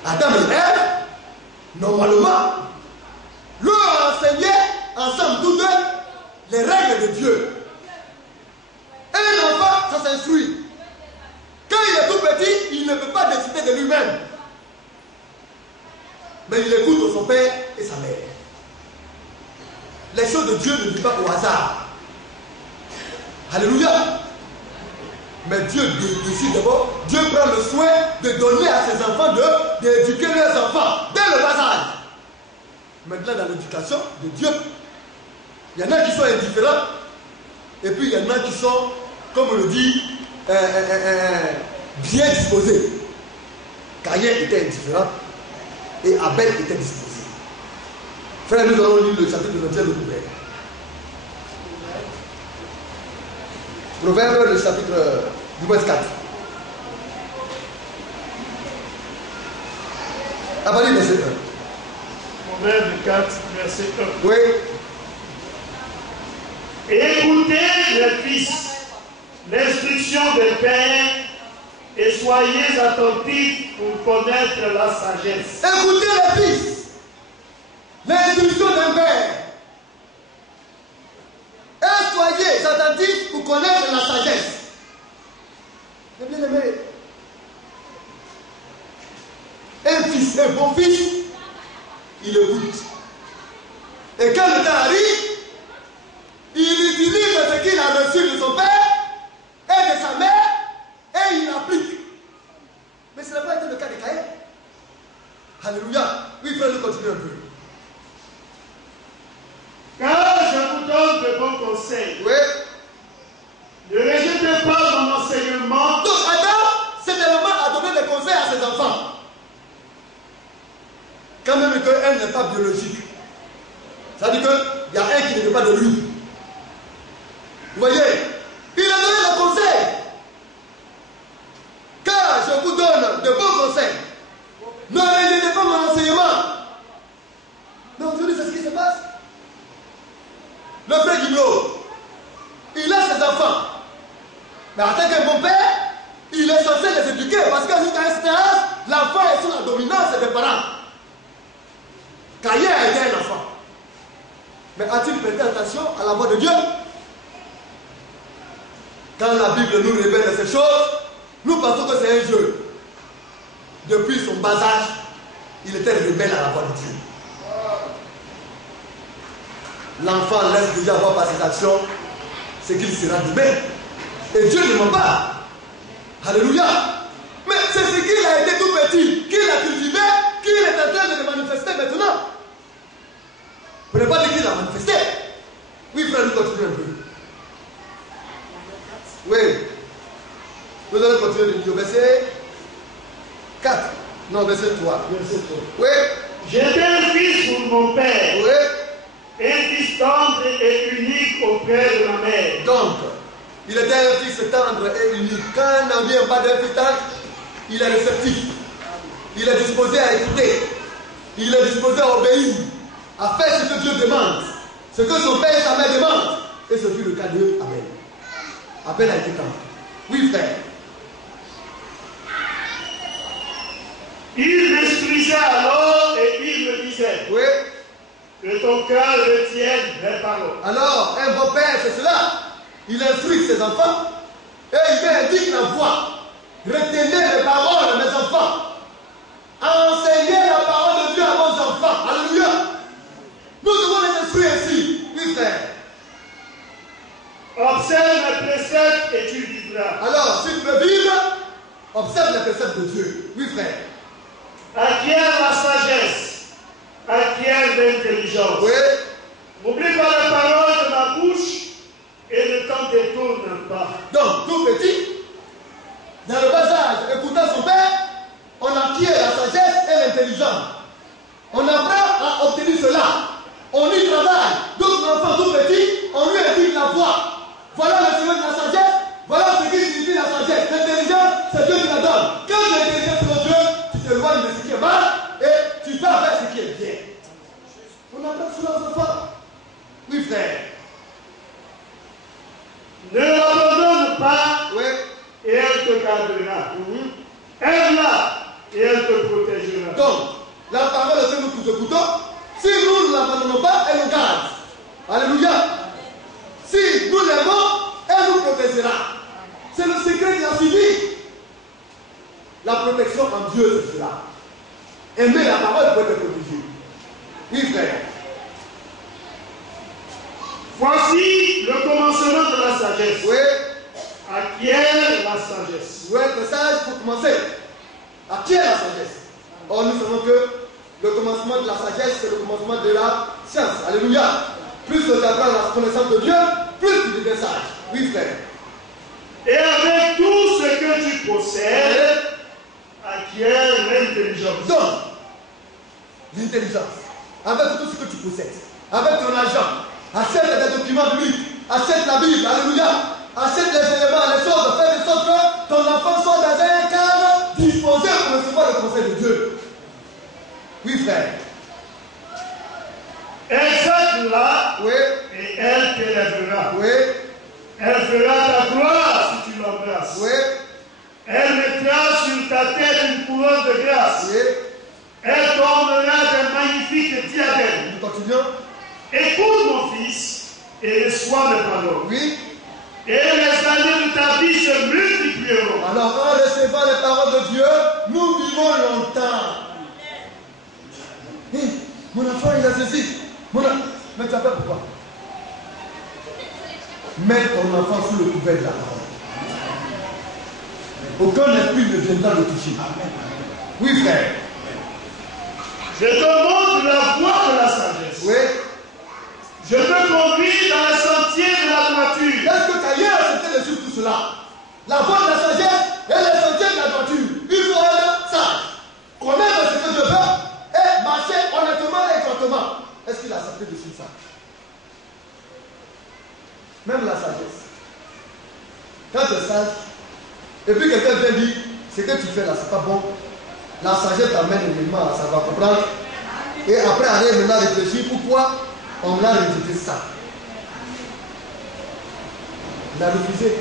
Adam et Ève, normalement, leur ont enseigné ensemble tous deux les règles de Dieu. Un enfant, ça s'instruit. Quand il est tout petit, il ne peut pas décider de lui-même. Mais il écoute son père et sa mère. Les choses de Dieu ne vivent pas au hasard. Alléluia. Mais Dieu décide d'abord, Dieu prend le soin de donner à ses enfants d'éduquer leurs enfants dès le bas âge. Maintenant, dans l'éducation de Dieu, il y en a qui sont indifférents, et puis il y en a qui sont, comme on le dit, bien disposés. Caïn était indifférent et Abel était disposé. Frère, nous allons lire le chapitre de 21 de Proverbe. Proverbe, le chapitre du verset 4. À partir du verset 1. Proverbe 4, verset 1. Oui. Écoutez, les fils, l'instruction des pères, et soyez attentifs pour connaître la sagesse. Écoutez les fils, l'instruction d'un père, et soyez attentifs pour connaître la sagesse. C'est bien aimé. Un fils, un bon fils, il écoute. Et quand le temps arrive, il utilise ce qu'il a reçu de son père et de sa mère et il applique. Mais ce n'a pas été le cas de Caïn. Alléluia. Oui, frère, nous continuons un peu. Car je vous donne de bons conseils. Oui. Ne rejetez pas mon enseignement. Donc Adam, c'est tellement à donner des conseils à ses enfants. Quand même qu'un n'est pas biologique. Ça veut dire qu'il y a un qui ne veut pas de lui. Vous voyez, il a donné le conseil. Car je vous donne de bons conseils. Ne rejetez pas mon enseignement. Mais aujourd'hui, c'est ce qui se passe. Le frère Guillaume, il a ses enfants. Mais en tant qu'un bon père, il est censé les éduquer. Parce qu'à jusqu'à un certain âge, l'enfant est sous la dominance des parents. Caïn a été un enfant. Mais a-t-il prêté attention à la voix de Dieu? Quand la Bible nous révèle ces choses, nous pensons que c'est un jeu. Depuis son bas âge, il était rebelle à la voix de Dieu. L'enfant laisse déjà voir par ses actions ce qu'il sera demain. Et Dieu ne ment pas. Alléluia. Mais c'est ce qu'il a été tout petit, qu'il a cultivé, qu'il est en train de le manifester maintenant. Vous ne pouvez pas dire qu'il a manifesté. Oui, frère, nous continuons un peu. Oui. Nous allons continuer de lire. Verset 4. Non, verset 3. Verset 3. Oui. J'étais un fils pour mon père. Oui. Un fils tendre et unique auprès de ma mère. Donc, il était un fils tendre et unique. Quand on n'en vient pas d'un fils tendre, il est réceptif. Il est disposé à écouter. Il est disposé à obéir, à faire ce que Dieu demande, ce que son père et sa mère demandent. Et ce fut le cas de Abel. Abel a été tendre. Oui, frère. Il m'instruisait alors et il me disait, Oui. que ton cœur retienne mes paroles. Alors, un bon père, c'est cela. Il instruit ses enfants et il indique la voie. Retenez les paroles de mes enfants. Enseignez la parole de Dieu à vos enfants. Alléluia. Nous devons les instruire ainsi. Oui, frère. Observe mes préceptes et tu vivras. Alors, si tu veux vivre, observe les préceptes de Dieu. Oui, frère. Acquiert la sagesse. Acquiert l'intelligence. Oui. N'oublie pas la parole de ma bouche et ne t'en détourne pas. Donc, tout petit, dans le bas âge, écoutant son père, on acquiert la sagesse et l'intelligence. On apprend à obtenir cela. On y travaille. Donc, l'enfant tout petit, on lui indique la voie. Voilà le chemin de la sagesse. Voilà ce qui signifie la sagesse. L'intelligence, c'est Dieu qui la donne. Quand tu as l'intelligence de Dieu, tu t'éloignes de ce qui est mal et tu vas vers ce qui est bien. On apprend cela aux enfants. Oui, frère. Ne l'abandonne pas, Oui. et elle te gardera. Aime-la, et elle te protégera. Donc, la parole que nous écoutons, si nous ne l'abandonnons pas, elle nous garde. Alléluia. Si nous l'aimons, elle nous protégera. C'est le secret de la survie. La protection en Dieu, c'est cela. Aimer la parole pour être protégé. Oui, frère. Voici le commencement de la sagesse. Oui. Acquiert la sagesse. Vous êtes sage pour commencer. Acquiert la sagesse. Or, nous savons que le commencement de la sagesse, c'est le commencement de la science. Alléluia. Plus tu apprends la connaissance de Dieu, plus tu deviens sage. Oui, frère. Et avec tout ce que tu possèdes, acquiert l'intelligence. Donc, l'intelligence. Avec tout ce que tu possèdes, avec ton argent, achète des documents bibliques, achète la Bible. Alléluia. Achète les éléments, les choses, fais de sorte que ton enfant soit dans un cadre disposé pour recevoir le conseil de Dieu. Oui, frère. Exacte-la, Oui. et elle t'élèvera. Oui. Elle fera ta gloire si tu l'embrasses. Oui. Elle mettra sur ta tête une couronne de grâce. Oui. Elle t'ornera d'un magnifique diadème. Nous continuons. Écoute mon fils et reçois mes paroles. Oui. Et les années de ta vie se multiplieront. Alors, en recevant les paroles de Dieu, nous vivons longtemps. Hé, mon enfant, il a ceci. Mais tu as fait pourquoi? Mets ton enfant sous le couvert de la parole. Aucun esprit ne viendra le toucher. Oui, frère. Je te montre la voie de la sagesse. Oui. Je te conduis dans les sentiers de la droiture. Est-ce que tu as hier accepté de suivre tout cela? La voie de la sagesse et les sentiers de la droiture. Il faut être sage. Connaître ce que je veux et marcher honnêtement et correctement. Est-ce qu'il a accepté de suivre ça? Même la sagesse. Quand tu es sage, et puis quelqu'un vient dire, ce que tu fais là, c'est pas bon. La sagesse t'amène évidemment à savoir comprendre. Et après, aller maintenant réfléchir pourquoi on a rejeté ça. Il a refusé.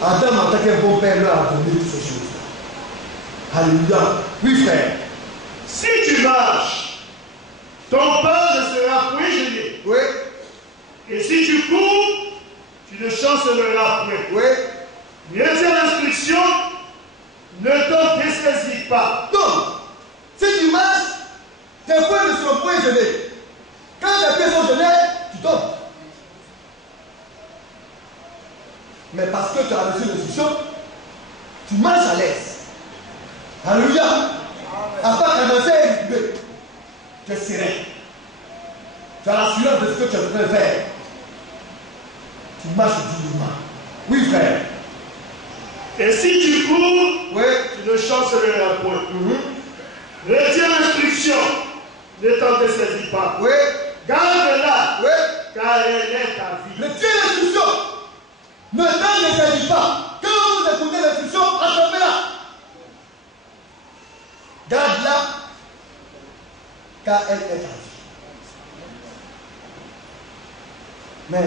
Adam, en tant qu'un bon père, leur a donné toutes ces choses. Alléluia. Oui, frère. Si tu marches, ton pas ne sera point gêné. Oui. Et si tu cours, tu ne chancelleras point. Oui. Mieux est l'instruction, ne t'en dessaisis pas. Donc, si tu marches, tes poings ne seront point gelés. Quand tes pieds sont gelés, tu tombes. Mais parce que tu as reçu l'instruction, tu marches à l'aise. Alléluia. À part qu'annoncer et récupérer, tu es serein. Tu as l'assurance de ce que tu es en train de faire. Tu marches dignement. Oui, frère. Et si tu cours, Oui. tu ne chancelleras point. Retiens l'instruction, ne t'en dessaisis pas. Oui. Garde-la, Oui. car elle est ta vie. Retiens l'instruction. Ne t'en dessaisis pas. Quand vous écoutez l'instruction, attrapez-la. Garde-la, car elle est ta vie. Mais,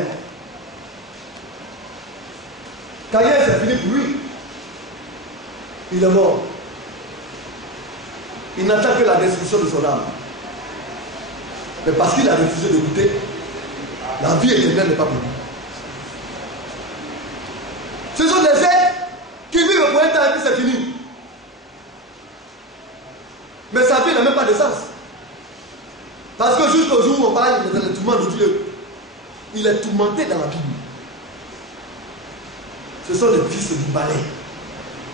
Caïn, c'est fini pour lui. Il est mort. Il n'attend que la destruction de son âme. Mais parce qu'il a refusé d'écouter, la vie éternelle n'est pas pour lui. Ce sont des êtres qui vivent pour un temps et puis c'est fini. Mais sa vie n'a même pas de sens. Parce que jusqu'au jour où on parle dans le tourment de Dieu, il est tourmenté dans la Bible. Ce sont les fils du balai.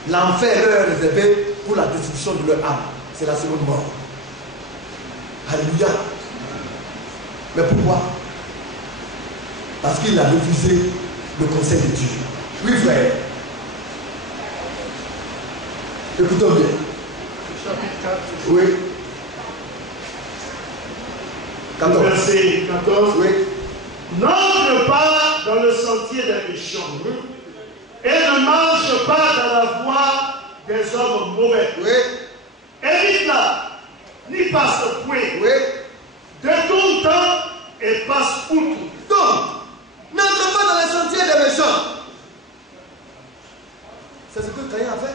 L'enfer leur est réservé pour la destruction de leur âme. C'est la seconde mort. Alléluia. Mais pourquoi? Parce qu'il a refusé le conseil de Dieu. Oui, frère. Écoutons bien. Chapitre 4. Oui. 14. Verset 14. Oui. N'entre pas dans le sentier des méchants et ne marche pas dans la voie des hommes mauvais. Oui. Évite-la, n'y passe point. Oui. Détourne temps et passe outre. Donc, n'entre pas dans les sentiers des méchants. C'est ce que Caïn a fait.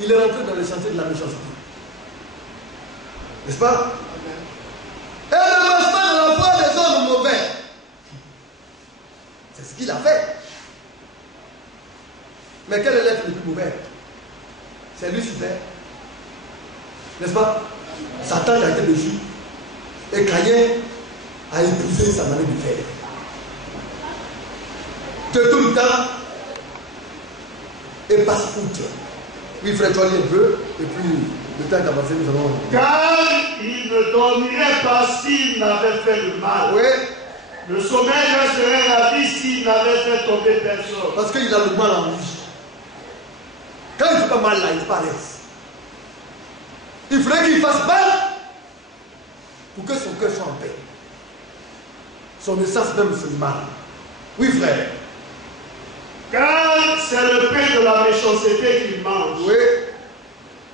Il est rentré dans les sentiers de la méchanceté. N'est-ce pas? Et ne marche pas dans la voie des hommes mauvais. C'est ce qu'il a fait. Mais quel est l'être le plus mauvais? C'est lui sur terre. N'est-ce pas? Satan a été déchu. Et Caïn a épousé sa manière de faire. Que tout le temps et passe outre. Oui, frère, tu vas lire un peu. Et puis, le temps est avancé, nous allons. Car il ne dormirait pas s'il n'avait fait le mal. Oui. Le sommeil ne serait ravi s'il n'avait fait tomber personne. Parce qu'il a le mal en lui. Quand il ne fait pas mal là, il n'est pas à l'aise. Il faudrait qu'il fasse mal pour que son cœur soit en paix. Son essence même c'est le mal. Oui, frère. Car c'est le pain de la méchanceté qu'il mange. Oui.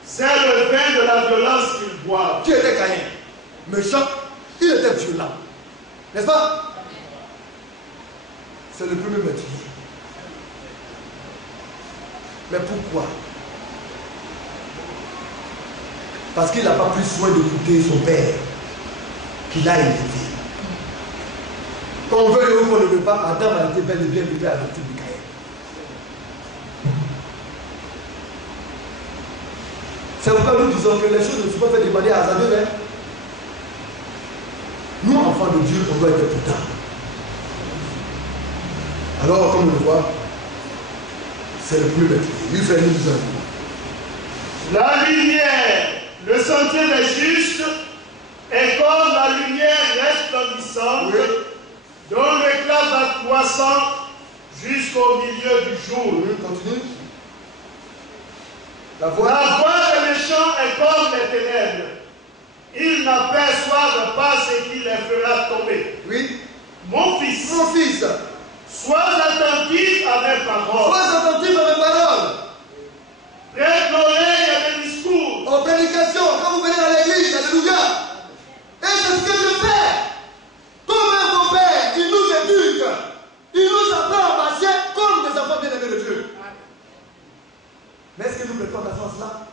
C'est le vin de la violence qu'il boit. Qui était Caïn? Méchant. Il était violent. N'est-ce pas? C'est le premier meurtrier. Mais pourquoi? Parce qu'il n'a pas pris soin d'écouter son père, qu'il a élevé. Quand on veut ou qu'on ne veut pas, Adam a été bel et bien élevé à la tête de Caïn. C'est pourquoi nous disons que les choses ne sont pas faites de manière hasardeuse. Hein? Nous, enfants de Dieu, on doit être prudents. Alors, comme on le voit, c'est le plus bête. Lui, frère, nous disons. La lumière, le sentier des justes, est comme la lumière resplendissante, Oui. dont l'éclat va croissant jusqu'au milieu du jour. Oui, continue. La La voix. voix des méchants est comme les ténèbres. Ils n'aperçoivent pas ce qui les fera tomber. Oui. Mon fils, Mon fils, sois attentif à mes paroles. sois attentif à mes paroles. Prête l'oreille à mes discours. En prédication, quand vous venez à l'église, alléluia. Et c'est ce que je fais. Comme mon père, il nous éduque. Il nous apprend à marcher comme des enfants bien-aimés de Dieu. Mais est-ce que nous mettons la force là?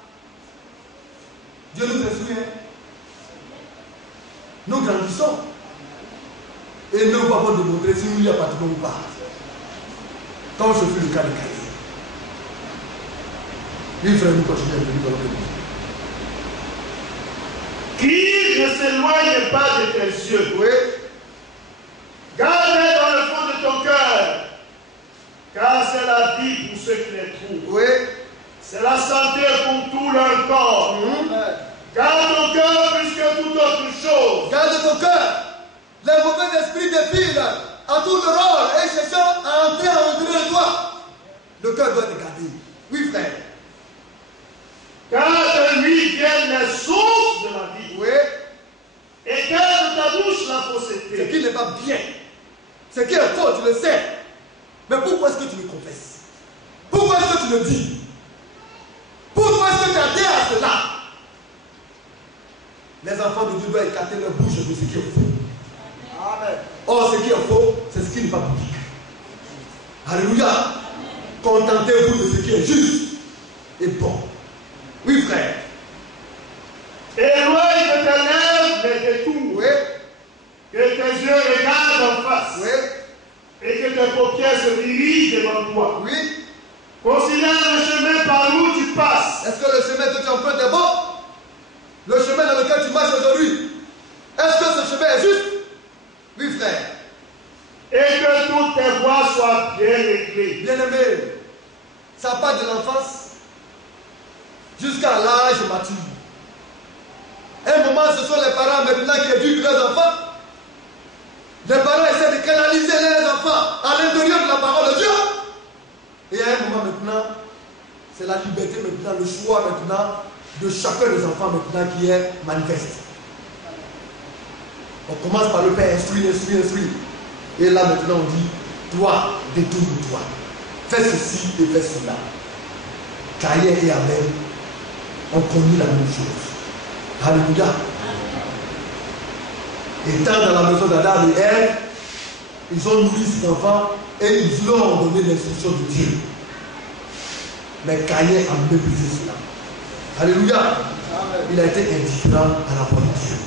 Dieu nous instruit. Nous grandissons. Et nous pouvons démontrer si nous y appartenons ou pas. Comme ce fut le cas de Caïn. Oui, frère, nous continuons à venir dans le Qui ne s'éloigne pas de tes yeux. Oui. Garde-les dans le fond de ton cœur. Car c'est la vie pour ceux qui les trouvent. Oui. C'est la santé pour tout leur corps. Garde ton cœur plus que toute autre chose. Garde ton cœur. Les mauvais esprits défilent à tout le rôle et cherchant à entrer à l'intérieur de toi. Le cœur doit être gardé. Oui, frère. Car de lui viennent les sources de la vie. Oui. Et garde de ta bouche la Ce fausseté. qui n'est pas bien. Ce qui est faux, tu le sais. Mais pourquoi est-ce que tu le confesses? Pourquoi est-ce que tu le dis? Pourquoi est-ce que tu adhères à cela? Les enfants de Dieu doivent écarter leur bouche de ce qui est faux. Amen. Or, ce qui est faux, c'est ce qui n'est pas public. Alléluia. Contentez-vous de ce qui est juste et bon. Oui, frère. Éloigne de tes lèvres les détours. Oui. Que tes yeux regardent en face. Oui. Et que tes paupières se dirigent devant toi. Oui. Considère le chemin par où tu passes. Est-ce que le chemin que tu empruntes est bon? Le chemin dans lequel tu marches aujourd'hui, est-ce que ce chemin est juste? Oui, frère. Et que toutes tes voies soient bien réglées. Bien-aimé, ça part de l'enfance jusqu'à l'âge mature. Un moment, ce sont les parents maintenant qui éduquent leurs enfants. Les parents essaient de canaliser les enfants à l'intérieur de la parole de Dieu. Et à un moment maintenant, c'est la liberté maintenant, le choix maintenant de chacun des enfants maintenant qui est manifeste. On commence par le père, instruire. Et là maintenant on dit, toi, détourne-toi. Fais ceci et fais cela. Caïn et Abel ont connu la même chose. Alléluia. Étant dans la maison d'Adam et Ève, ils ont nourri ces enfants et ils leur ont donné l'instruction de Dieu. Mais Caïn a méprisé cela. Alléluia. Il a été indifférent à la parole de Dieu.